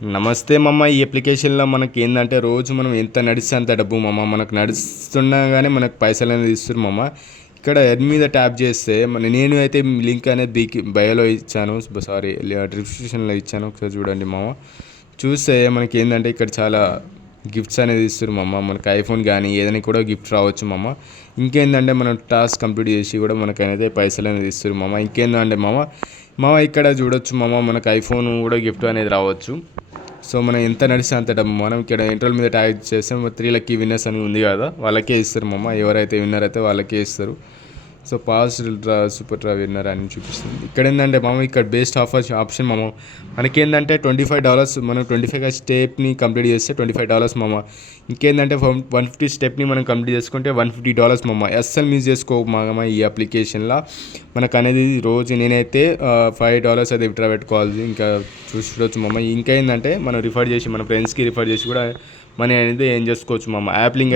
నమస్తే మమ్మ. ఈ అప్లికేషన్లో మనకి ఏంటంటే రోజు మనం ఎంత నడిస్తే అంత డబ్బు మమ్మ. మనకు నడుస్తుండగానే మనకు పైసలు అనేది ఇస్తారు మమ్మ. ఇక్కడ ఎడ్ మీద ట్యాప్ చేస్తే నేను అయితే లింక్ అనేది బయోలో ఇచ్చాను, సారీ డిస్క్రిప్షన్లో ఇచ్చాను, ఒకసారి చూడండి మామ. చూస్తే మనకి ఏంటంటే ఇక్కడ చాలా గిఫ్ట్స్ అనేది ఇస్తారు మమ్మ. మనకి ఐఫోన్ కానీ ఏదైనా కూడా గిఫ్ట్ రావచ్చు మమ్మ. ఇంకేంటంటే మనం టాస్క్ కంప్లీట్ చేసి కూడా మనకు అనేది పైసలు అనేది ఇస్తారు మమ్మ. ఇంకేంటంటే మామ ఇక్కడ చూడొచ్చు మామ, మనకు ఐఫోన్ కూడా గిఫ్ట్ అనేది రావచ్చు. సో మనం ఎంత నడిస్తే అంత డబ్బు. మనం ఇక్కడ ఇంటర్వల్ మీద ట్యాగ్ చేస్తే 3 లక్కీ విన్నర్స్ అని ఉంది కదా, వాళ్ళకే ఇస్తారు మమ్మ. ఎవరైతే విన్నర్ అయితే వాళ్ళకే ఇస్తారు. So past draw, super draw winner అని చూపిస్తుంది. ఇక్కడ ఏంటంటే మామ, ఇక్కడ బెస్ట్ ఆప్షన్ మామ. మనకేంటంటే $25, మనం 25 స్టెప్ని కంప్లీట్ చేస్తే $25 మామ. ఇంకేంటంటే 150 స్టెప్ని మనం కంప్లీట్ చేసుకుంటే $150 మామ. అస్సలు మిస్ చేసుకో మామ ఈ అప్లికేషన్లో. మనకు అనేది రోజు నేనైతే $5 అయితే విత్డ్రా పెట్టుకోవాలి. ఇంకా చూసుకోవచ్చు మామ. ఇంకా ఏంటంటే మనం రిఫర్ చేసి మన ఫ్రెండ్స్కి రిఫర్ చేసి కూడా మనీ అనేది ఏం చేసుకోవచ్చు మామ. App link